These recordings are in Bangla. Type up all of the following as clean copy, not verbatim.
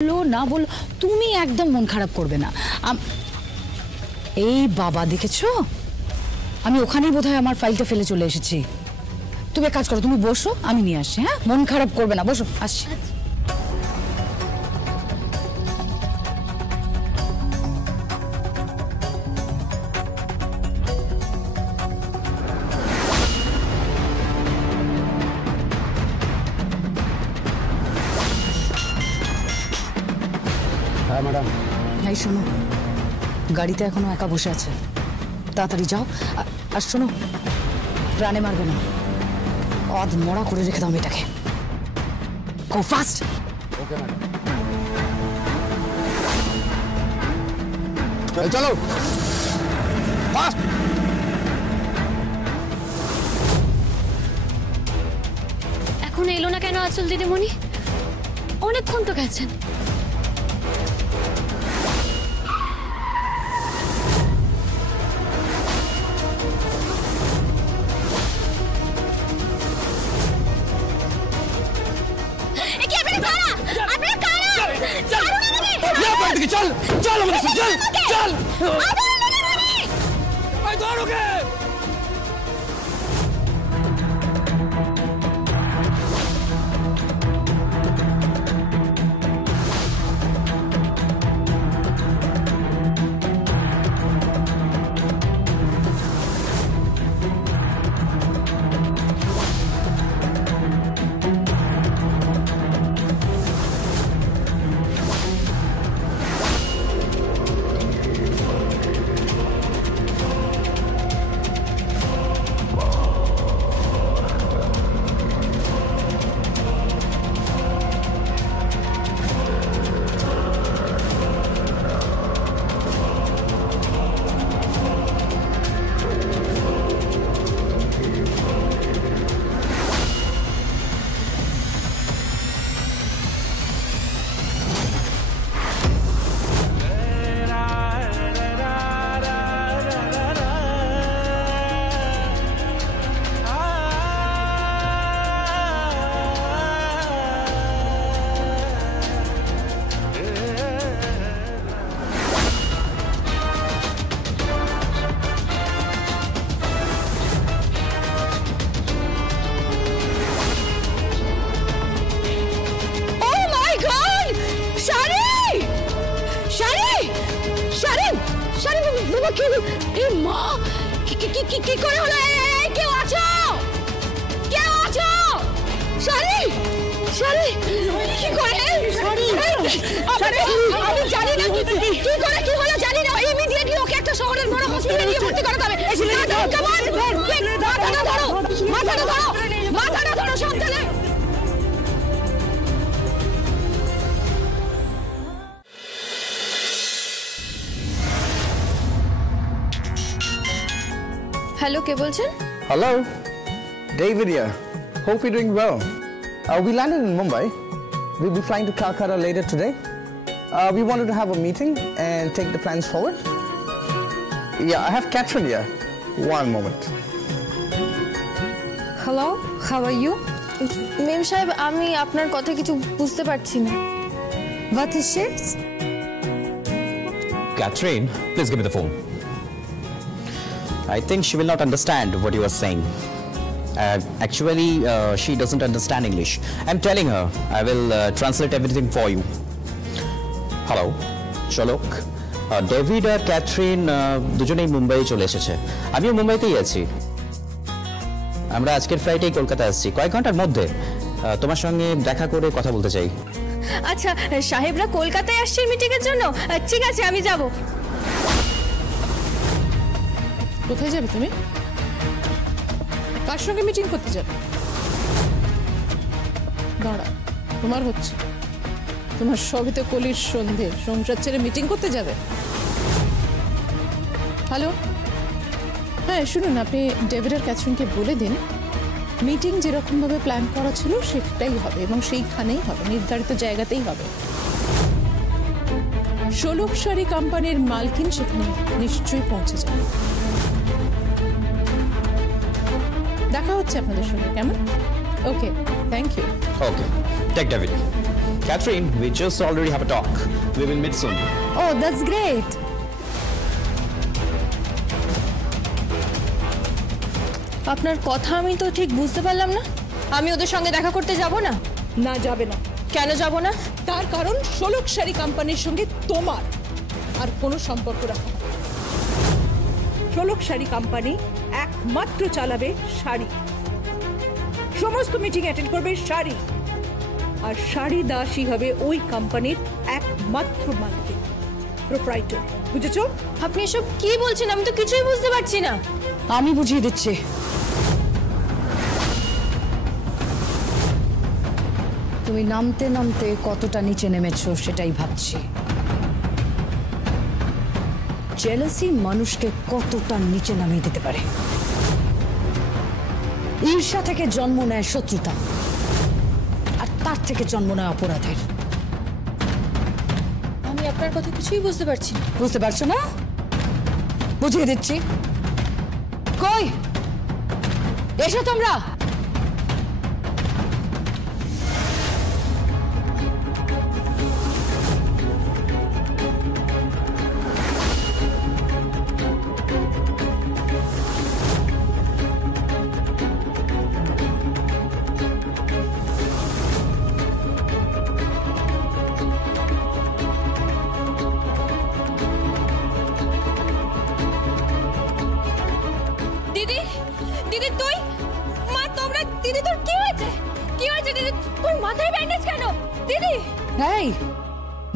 বললো না বললো, তুমি একদম মন খারাপ করবে না। এই বাবা দেখেছো, আমি ওখানেই বোধহয় আমার ফাইলটা ফেলে চলে এসেছি। তুমি এক কাজ করো, তুমি বসো, আমি নিয়ে আসছি। হ্যাঁ, মন খারাপ করবে না, বসো, আসছি। হ্যাঁ ম্যাডাম। এই শোনো, গাড়িতে এখনো একা বসে আছে, তাড়াতাড়ি যাও। আর শোনো, প্রাণে মারবে না, অধ মরা করে রেখে দাও মেয়েটাকে। গো ফাস্ট। Okay madam. চলো ফাস্ট। এখন এলো না কেন আঁচল দিদিমণি? অনেকক্ষণ তো গেছেন। चल चल चल चल भाई दौड़ोगे। কি করে হলো? কেউ আছো? কেউ আছো? শাড়ি শাড়ি কি করে? আমি জানি না কি করে কি হলো, জানি না। ইমিডিয়েটলি ওকে একটা শহরের বড় হসপিটালে নিয়ে ভর্তি করতে হবে। মাথাটা ধরো, মাথাটা ধরো, মাথাটা ধরো, সাবধানে। হ্যালো, কে বলছেন? Hello, David here. Hope you're doing well. We landed in Mumbai. We'll be flying to Calcutta later today. We wanted to have a meeting and take the plans forward. Yeah, I have Catherine here. One moment. Hello, how are you? মেম সাহেব, আমি আপনার কথা কিছু বুঝতে পারছি না। What is it? Catherine, please give me the phone. I think she will not understand what you are saying. Actually, she doesn't understand English. I'm telling her. I will translate everything for you. Hello, Sholok. David আর ক্যাথরিন দুজনেই মুম্বাই চলে এসেছে। আমিও মুম্বাইতেই আছি। আমরা আজকের ফ্লাইটেই কলকাতা আসছি, কয়েক ঘন্টার মধ্যে। তোমার সঙ্গে দেখা করে কথা বলতে চাই। আচ্ছা, সাহেবরা কলকাতায় আসছে মিটিং এর জন্য? ঠিক আছে, আমি যাব। কোথায় যাবে তুমি? কার সঙ্গে মিটিং করতে যাবে? দাঁড়া, তোমার হচ্ছে, তোমার সবই তো কলির সন্ধে, সংসার ছেড়ে মিটিং করতে যাবে? হ্যালো, হ্যাঁ শুনুন, আপনি ডেভিড আর ক্যাথরিনকে বলে দিন মিটিং যেরকমভাবে প্ল্যান করা ছিল সেটাই হবে এবং সেইখানেই হবে, নির্ধারিত জায়গাতেই হবে। শোলক শাড়ি কোম্পানির মালকিন সেখানে নিশ্চয়ই পৌঁছে যাবে। দেখা হচ্ছে আপনাদের সঙ্গে, কেমন? Okay, thank you. Okay, take David. Catherine, we just already have a talk. We will meet soon. Oh, that's great. আপনার কথা আমি তো ঠিক বুঝতে পারলাম না। আমি ওদের সঙ্গে দেখা করতে যাব না? না, যাবে না। কেন যাব না? তার কারণ শোলক শাড়ি কোম্পানির সঙ্গে তোমার আর কোনো সম্পর্ক রাখা হবে না। শোলক শাড়ি কোম্পানি একমাত্র চালাবে শাড়ি, সমস্ত মিটিং অ্যাটেন্ড করবে শাড়ি, আর শাড়ি দাসী হবে ওই কোম্পানির একমাত্র মালিক, প্রোপ্রাইটর। বুঝেছো? আপনি এসব কি বলছেন? আমি তো কিছুই বুঝতে পারছি না। আমি বুঝিয়ে দিচ্ছি। তুমি নামতে নামতে কতটা নিচে নেমেছো সেটাই ভাবছি। জেলাসি মানুষকে কতটা নিচে নামিয়ে দিতে পারে। ঈর্ষা থেকে জন্ম নেয় শত্রুতা, আর তার থেকে জন্ম নেয় অপরাধের। আমি আপনার কথা কিছুই বুঝতে পারছি না। বুঝতে পারছো না? বুঝিয়ে দিচ্ছি। কই এসো তোমরা। দিদি, দিদি তুই? মা তোমরা? দিদি তোর কি হয়েছে? কি হয়েছে দিদি? তোর মাথায় ব্যান্ডেজ কেন দিদি? এই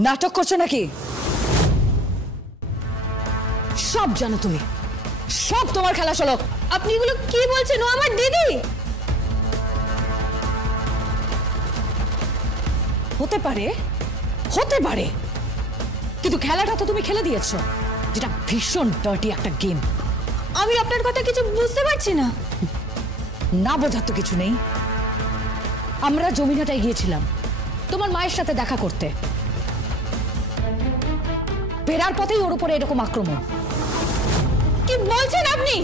নাটক করছো নাকি? সব জানো তুমি, সব তোমার খেলা শোলক। আপনি এগুলো কি বলছেন? ও আমার দিদি। হতে পারে, হতে পারে, কিন্তু খেলাটা তো তুমি খেলে দিয়েছো, যেটা ভীষণ ডার্টি একটা গেম। আমি আপনার কথা কিছু বুঝতে পারছি না। না বোঝার তো কিছু নেই। আমরা জমিনাটায় গিয়েছিলাম তোমার মায়ের সাথে দেখা করতে। ফেরার পথেই ওর উপরে এরকম আক্রমণ। কি বলছেন আপনি?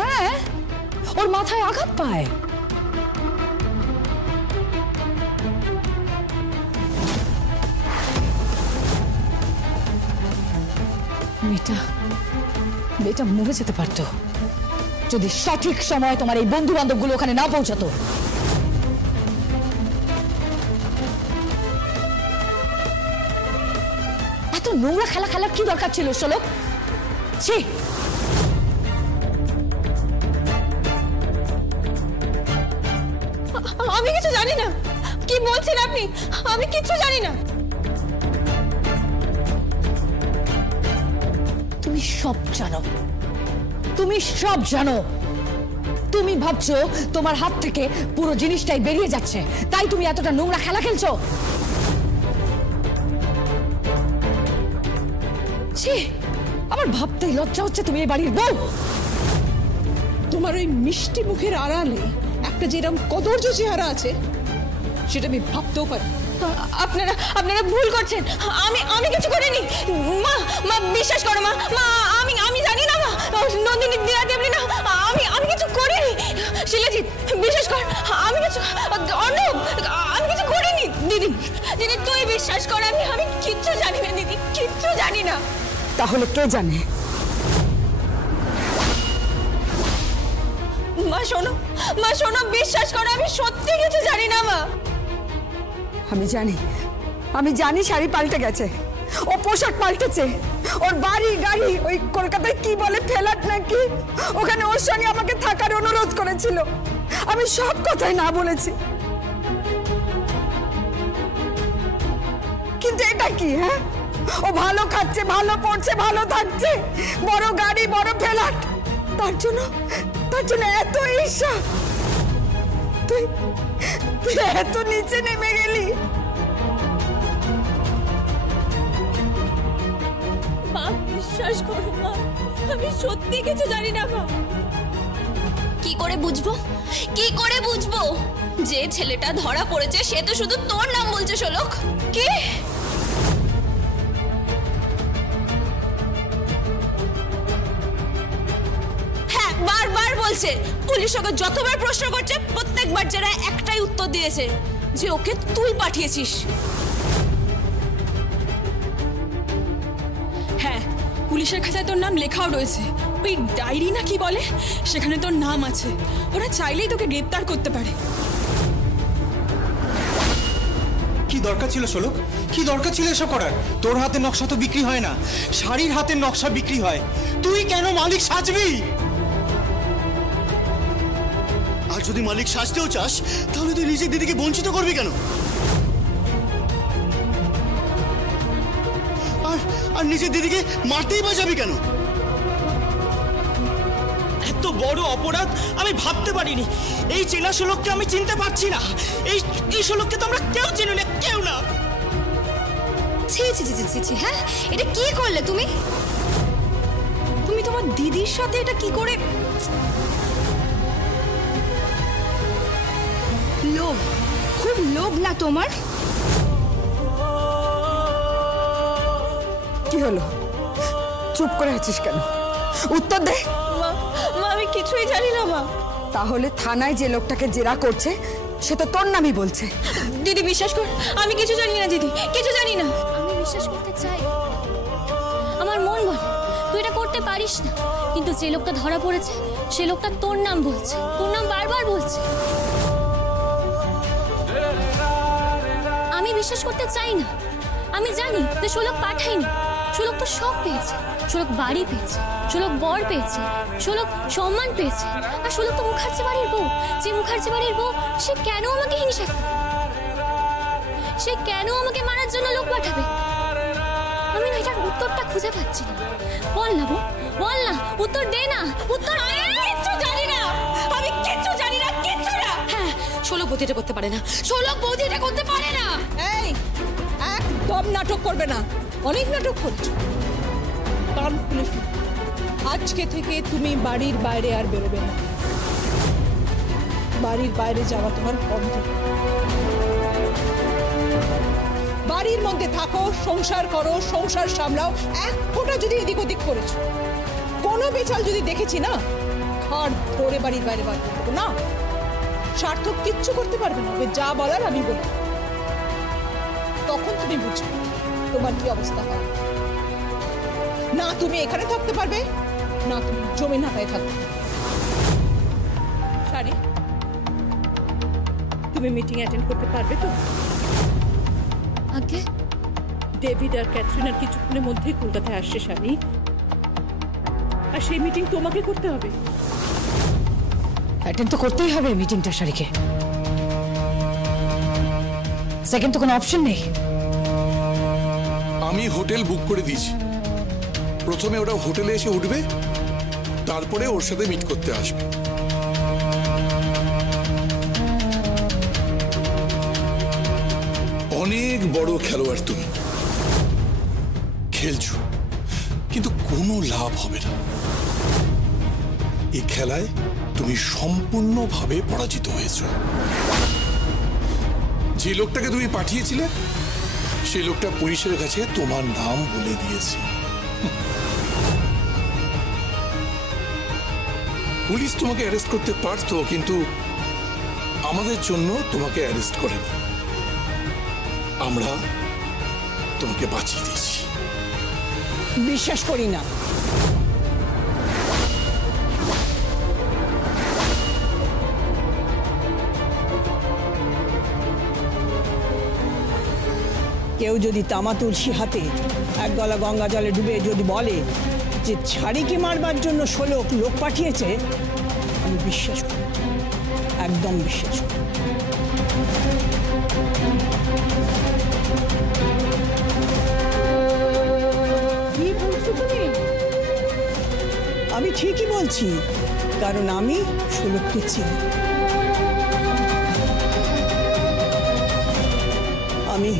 হ্যাঁ, ওর মাথায় আঘাত পায়। মেয়েটা মরে যেতে পারতো যদি সঠিক সময় তোমার এই বন্ধু বান্ধবগুলো ওখানে না পৌঁছাতো। এত নোংরা খেলা খেলার কি দরকার ছিল শোলক? ছি! আমি কিছু জানি না। কি বলছেন আপনি? আমি কিছু জানি না। তুমি সব জানো, তুমি সব জানো। তুমি ভাবছো তোমার হাত থেকে পুরো জিনিসটাই বেরিয়ে যাচ্ছে, তাই তুমি এতটা নোংরা খেলা খেলছো। ছি, আমার ভাবতেই লজ্জা হচ্ছে তুমি এই বাড়ির বউ। তোমার ওই মিষ্টি মুখের আড়ালে একটা যেরকম কদর্য চেহারা আছে সেটা আমি ভাবতেও পারি। আপনারা আপনারা ভুল করছেন। আমি কিছু করিনি। মা, মা বিশ্বাস করো মা। মা আমি জানি না মা। নন্দিনী দিয়া দেবলি না। আমি কিছু করিনি। শিলাজিৎ বিশ্বাস কর, আমি কিছু অর্ণব আমি কিছু করিনি। দিদি, দিদি তুই বিশ্বাস কর, আমি কিচ্ছু জানি না দিদি, কিচ্ছু জানি না। তাহলে কে জানে? মা শোনো, মা শোনো, বিশ্বাস করো, আমি সত্যি কিছু জানি না মা। আমি জানি শাড়ি পাল্টে গেছে, ও পোশাক পাল্টেছে, ওর বাড়ি গাড়ি ওই কলকাতায় কি বলে ফ্ল্যাট নাকি, ওখানে ওর সঙ্গে আমাকে থাকার অনুরোধ করেছিল। আমি সব কথাই না বলেছি, কিন্তু এটা কি? হ্যাঁ, ও ভালো খাচ্ছে, ভালো পড়ছে, ভালো থাকছে, বড় গাড়ি, বড় ফ্ল্যাট, তার জন্য এত ঈর্ষা? তুই এত নিচে নেমে গেলি? মা বিশ্বাস করো মা, আমি সত্যি কিছু জানি না মা। কি করে বুঝবো, কি করে বুঝবো? যে ছেলেটা ধরা পড়েছে সে তো শুধু তোর নাম বলছে শোলক। কি? হ্যাঁ, বারবার বলছে। পুলিশ ওকে যতবার প্রশ্ন করছে প্রত্যেকবার যারা একটাই উত্তর দিয়েছে, যে ওকে তুই পাঠিয়েছিস। হ্যাঁ, পুলিশের খাতায় তোর নাম লেখাও রয়েছে, ওই ডায়েরি না কি বলে সেখানে তোর নাম আছে। ওরা চাইলেই তোকে গ্রেপ্তার করতে পারে। কি দরকার ছিল শোলক? কি দরকার ছিল এসব করার? তোর হাতের নকশা তো বিক্রি হয় না, শাড়ির হাতের নকশা বিক্রি হয়। তুই কেন মালিক সাজবি? আর যদি মালিক সাজতেও চাস তাহলে তুই নিজের দিদিকে বঞ্চিত করবি কেন? আর নিজের দিদিকে মারতেই বাঁচাবি কেন? এত বড় অপরাধ আমি ভাবতে পারিনি। এই চেনা শোলককে আমি চিনতে পারছি না। এই শোলককে তো আমরা কেউ চিনি না, কেউ না। ছি ছি ছি ছি ছি, হ্যাঁ এটা কি করলে তুমি? তুমি তোমার দিদির সাথে এটা কি করে? লোভ, খুব লোভ না তোমার? কি হলো? চুপ করে আছিস কেন? উত্তর দে। মা, আমি কিছুই জানি না মা। তাহলে থানায় যে লোকটাকে জেরা করছে সে তো তোর নামই বলছে। দিদি বিশ্বাস কর, আমি কিছু জানি না দিদি, কিছু জানি না। আমি বিশ্বাস করতে চাই, আমার মন বলে তুই এটা করতে পারিস না, কিন্তু যে লোকটা ধরা পড়েছে সে লোকটা তোর নাম বলছে, তোর নাম বারবার বলছে। আমি বিশ্বাস করতে চাই না। আমি জানি যে শোলক পাঠায়নি, শোলক তো সব পেয়েছে। শোলক বাড়ি পেয়েছে, শোলক বর পেয়েছে, শোলক সম্মান পেয়েছে। আর শোলক তো মুখার্জি বাড়ির বউ। যে মুখার্জি বাড়ির বউ সে কেন আমাকে হিংসা করে? সে কেন আমাকে মারার জন্য লোক পাঠাবে? আমি না এটার উত্তরটা খুঁজে পাচ্ছি না। বল না বউ, বল না, উত্তর দে না, উত্তর দে। কিচ্ছু জানি না, আমি কিচ্ছু জানি না, কিচ্ছু না। হ্যাঁ, শোলক বৌদি এটা করতে পারে না, শোলক বৌদি এটা করতে পারে না। এই একদম নাটক করবে না, অনেক নাটক করছো। কান খুলে শোনো, আজকে থেকে তুমি বাড়ির বাইরে আর বেরোবে না। বাড়ির বাইরে যাওয়া তোমার বন্ধ। বাড়ির মধ্যে থাকো, সংসার করো, সংসার সামলাও। এক ফোঁটা যদি এদিক ওদিক করেছো, কোনো বেচাল যদি দেখেছি না, ঘর ধরে বাড়ির বাইরে বার করবো না। সার্থক কিচ্ছু করতে পারবে না, যা বলার আমি বলি। তখন তুমি বুঝবে তোমার কি অবস্থা হয়। না তুমি এখানে থাকতে পারবে, না তুমি জমি নাটায় থাকবে। শাড়ি, তুমি মিটিং অ্যাটেন্ড করতে পারবে তো? আগে ডেভিড আর ক্যাথরিনার কিছুক্ষণের মধ্যেই কলকাতায় আসছে শাড়ি, আর সেই মিটিং তোমাকে করতে হবে। অ্যাটেন্ড তো করতেই হবে মিটিংটা শাড়িকে। সেকেন্ড তো কোনো অপশন নেই। আমি হোটেল বুক করে দিয়েছি। প্রথমে ওরা হোটেলে এসে উঠবে, তারপরে ওর সাথে মিট করতে আসবে। অনেক বড় খেলোয়াড় তুমি, খেলছো কিন্তু কোনো লাভ হবে না। এই খেলায় তুমি সম্পূর্ণভাবে পরাজিত হয়েছো। যে লোকটাকে তুমি পাঠিয়েছিলে সেই লোকটা পুলিশের কাছে তোমার নাম বলে দিয়েছে। পুলিশ তোমাকে অ্যারেস্ট করতে পারতো, কিন্তু আমাদের জন্য তোমাকে অ্যারেস্ট করেনি। আমরা তোমাকে বাঁচিয়ে দিয়েছি। বিশ্বাস করি না। কেউ যদি তামা তুলসী হাতে এক গলা গঙ্গা জলে ডুবে যদি বলে যে ছাড়িকে মারবার জন্য শোলক লোক পাঠিয়েছে, আমি বিশ্বাস করি, একদম বিশ্বাস করি। কি বলছো তুমি? আমি ঠিকই বলছি, কারণ আমি শোলককে চিনি। আমি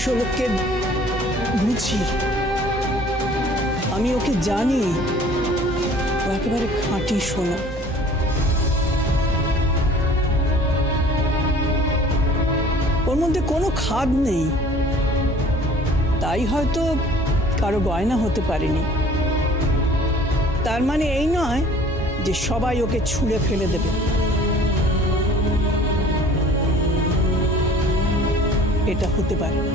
শোলককে বুঝি, আমি ওকে জানি। ও একেবারে খাঁটি সোনা। ওর মধ্যে কোনো খাদ নেই, তাই হয়তো কারো গয়না হতে পারেনি। তার মানে এই নয় যে সবাই ওকে ছুঁড়ে ফেলে দেবে। এটা হতে পারে না।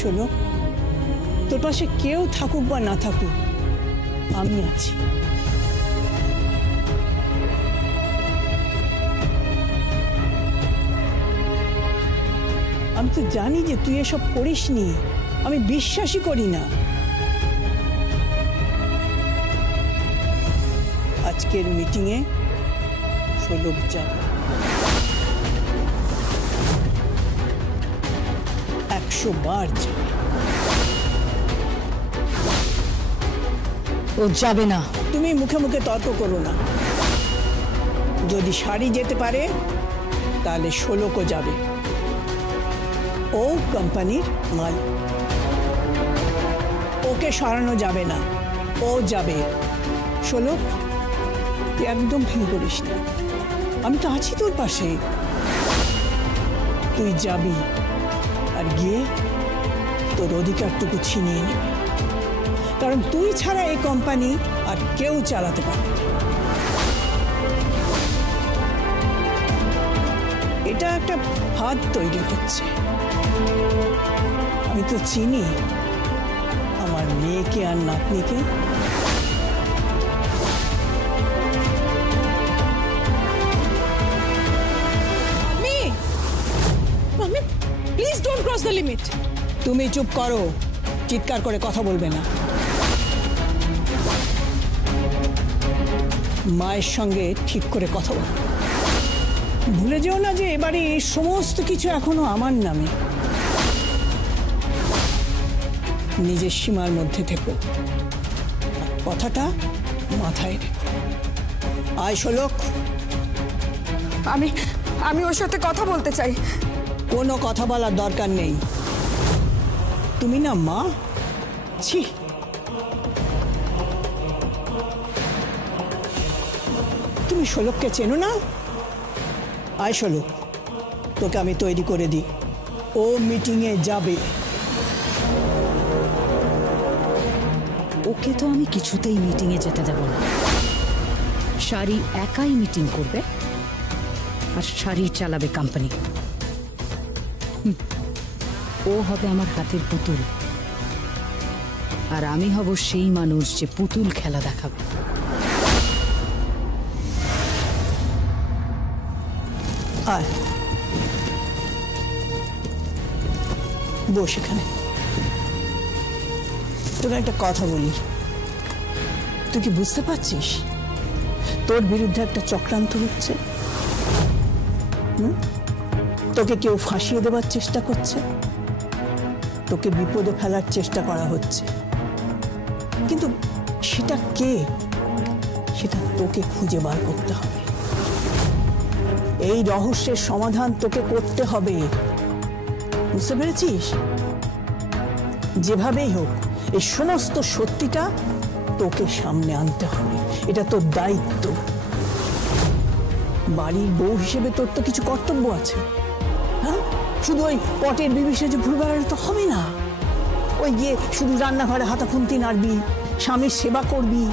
শোনো, তোর পাশে কেউ থাকুক বা না থাকুক, আমি আছি। আমি তো জানি যে তুই এসব করিসনি, আমি বিশ্বাসই করি না। আজকের মিটিংয়ে শোলক যাবে, 100 বার যাবে। ও যাবে না। তুমি মুখে মুখে তর্ক করো না। যদি শাড়ি যেতে পারে তাহলে শোলকও যাবে। ও কোম্পানির মাল, ওকে সরানো যাবে না, ও যাবে। শোলক, তুই একদম ভেঙে পড়িস না, আমি তো আছি তোর পাশে। তুই যাবি আর গিয়ে তোর অধিকারটুকু ছিনিয়ে নিবি, কারণ তুই ছাড়া এই কোম্পানি আর কেউ চালাতে পারবে না। এটা একটা ফাঁদ তৈরি হচ্ছে। আমি তো চিনি আমার মেয়েকে আর নাতনিকে। Please don't cross the limit. তুমি চুপ করো, চিৎকার করে কথা বলবে না। মায়ের সঙ্গে ঠিক করে কথা বল। ভুলে যেও না যে এবারে এই সমস্ত কিছু এখনো আমার নামে। নিজের সীমার মধ্যে থেকো, কথাটা মাথায় রেখো। আয় শোলক। আমি ওর সাথে কথা বলতে চাই। কোনো কথা বলার দরকার নেই। তুমি না মা? ছি, তুমি শোলককে চেনো না? আয় শোলক, তোকে আমি তৈরি করে দিই। ও মিটিংয়ে যাবে। ওকে তো আমি কিছুতেই মিটিংয়ে যেতে দেব না। শাড়ি একাই মিটিং করবে আর শাড়ি চালাবে কোম্পানি। ও হবে আমার হাতের পুতুল, আর আমি হব সেই মানুষ যে পুতুল খেলা দেখাবে। আয়, বস এখানে। তোকে একটা কথা বলি, তুই কি বুঝতে পারছিস তোর বিরুদ্ধে একটা চক্রান্ত হচ্ছে? তোকে কেউ ফাঁসিয়ে দেওয়ার চেষ্টা করছে, তোকে বিপদে ফেলার চেষ্টা করা হচ্ছে। কিন্তু সেটা কে, সেটা তোকে খুঁজে বার করতে হবে। এই রহস্যের সমাধান তোকে করতে হবে, বুঝতে পেরেছিস? যেভাবেই হোক এই সমস্ত সত্যিটা তোকে সামনে আনতে হবে, এটা তোর দায়িত্ব। বাড়ির বউ হিসেবে তোর তো কিছু কর্তব্য আছে। হ্যাঁ, শুধু ওই পটের বিবি সেজে ঘুরে বেড়ালে তো হবে না। ওই গিয়ে শুধু রান্নাঘরে হাতাখুন্তি নাড়বি, স্বামীর সেবা করবি,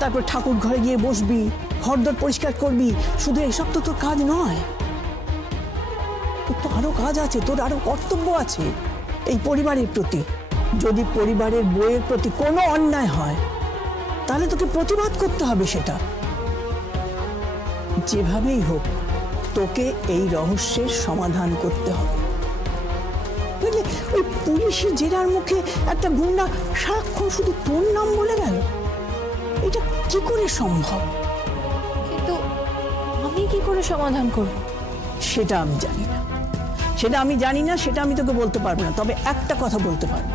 তারপর ঠাকুর ঘরে গিয়ে বসবি, ঘরদোর পরিষ্কার করবি, শুধু এসব তো তোর কাজ নয়। তোর তো আরো কাজ আছে, তোর আরো কর্তব্য আছে এই পরিবারের প্রতি। যদি পরিবারের বউয়ের প্রতি কোনো অন্যায় হয় তাহলে তোকে প্রতিবাদ করতে হবে। সেটা যেভাবেই হোক তোকে এই রহস্যের সমাধান করতে হবে। বুঝলি, ওই পুলিশি জেরার মুখে একটা গুন্ডা সারাক্ষণ শুধু তোর নাম বলে গেল, এটা কি করে সম্ভব? কিন্তু আমি কি করে সমাধান করব? সেটা আমি জানি না, সেটা আমি তোকে বলতে পারবো না। তবে একটা কথা বলতে পারবো,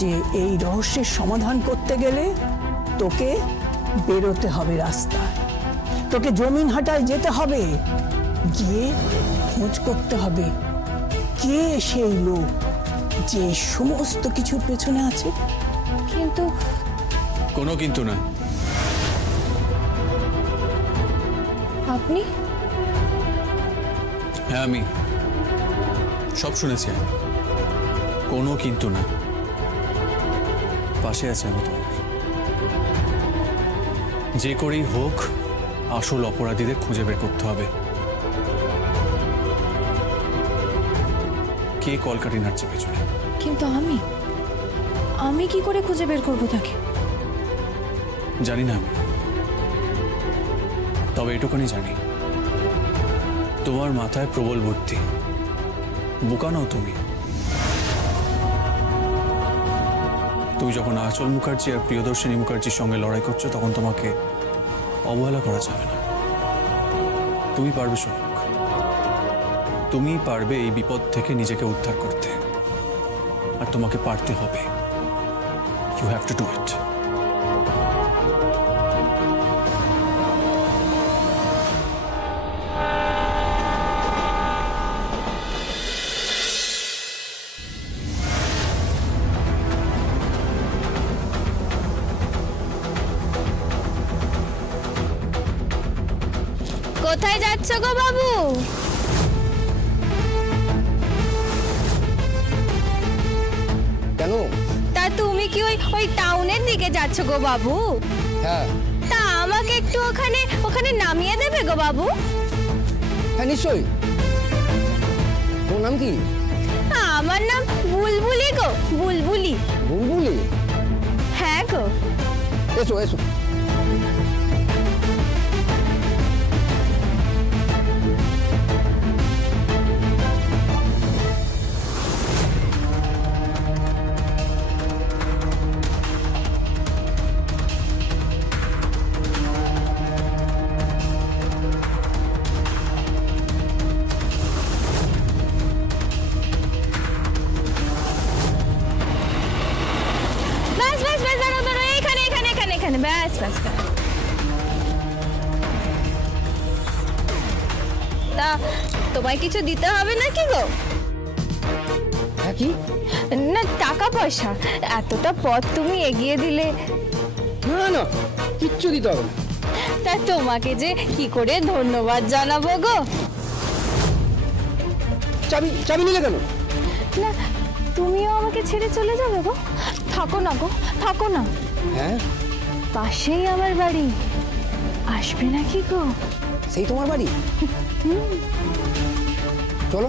যে এই রহস্যের সমাধান করতে গেলে তোকে বেরোতে হবে রাস্তায়, তোকে জমিন হাটায় যেতে হবে, গিয়ে খোঁজ করতে হবে কে সেই লোক যে সমস্ত কিছুর পেছনে আছে। কিন্তু কোনো কিন্তু না। আপনি? হ্যাঁ, আমি সব শুনেছি। কোনো কিন্তু না, পাশে আছে আমি তোমার। যে করেই হোক আসল অপরাধীদের খুঁজে বের করতে হবে। কে কলকাঠি নাড়ছে পেছনে। কিন্তু আমি কি করে খুঁজে বের করব তাকে? জানি না আমি, তবে এটুকুনি জানি তোমার মাথায় প্রবল বুদ্ধি, বোকা নও তুমি। তুমি যখন আঁচল মুখার্জি আর প্রিয়দর্শিনী মুখার্জির সঙ্গে লড়াই করছো তখন তোমাকে অবহেলা করা যাবে না। তুমি পারবে শোলক, তুমি পারবে এই বিপদ থেকে নিজেকে উদ্ধার করতে, আর তোমাকে পারতে হবে। You have to do it. কোথায় যাচ্ছ গো বাবু? কেন? তা তুমি কি ওই টাউনের দিকে যাচ্ছ গো বাবু? হ্যাঁ। তা আমাকে একটু ওখানে নামিয়ে দেবে গো বাবু? হ্যাঁ নিশ্চয়ই। তোমার নাম কি? আমার নাম বুলবুলি গো, বুলবুলি। বুলবুলি? হ্যাঁ গো। এসো এসো। ব্যাস ব্যাস ব্যাস। তা তোমায় কিছু দিতে হবে নাকি গো? কি না, টাকা পয়সা। এতটা পথ তুমি এগিয়ে দিলে। না না, কিচ্ছু দিতে হবে না। তা তোমাকে যে কি করে ধন্যবাদ জানাবো গো? চাবি নিলে কেন? না, তুমিও আমাকে ছেড়ে চলে যাবে গো? থাকো না গো, থাকো না। হ্যাঁ, পাশেই আমার বাড়ি, আসবে নাকি গো? সেই তোমার বাড়ি? চলো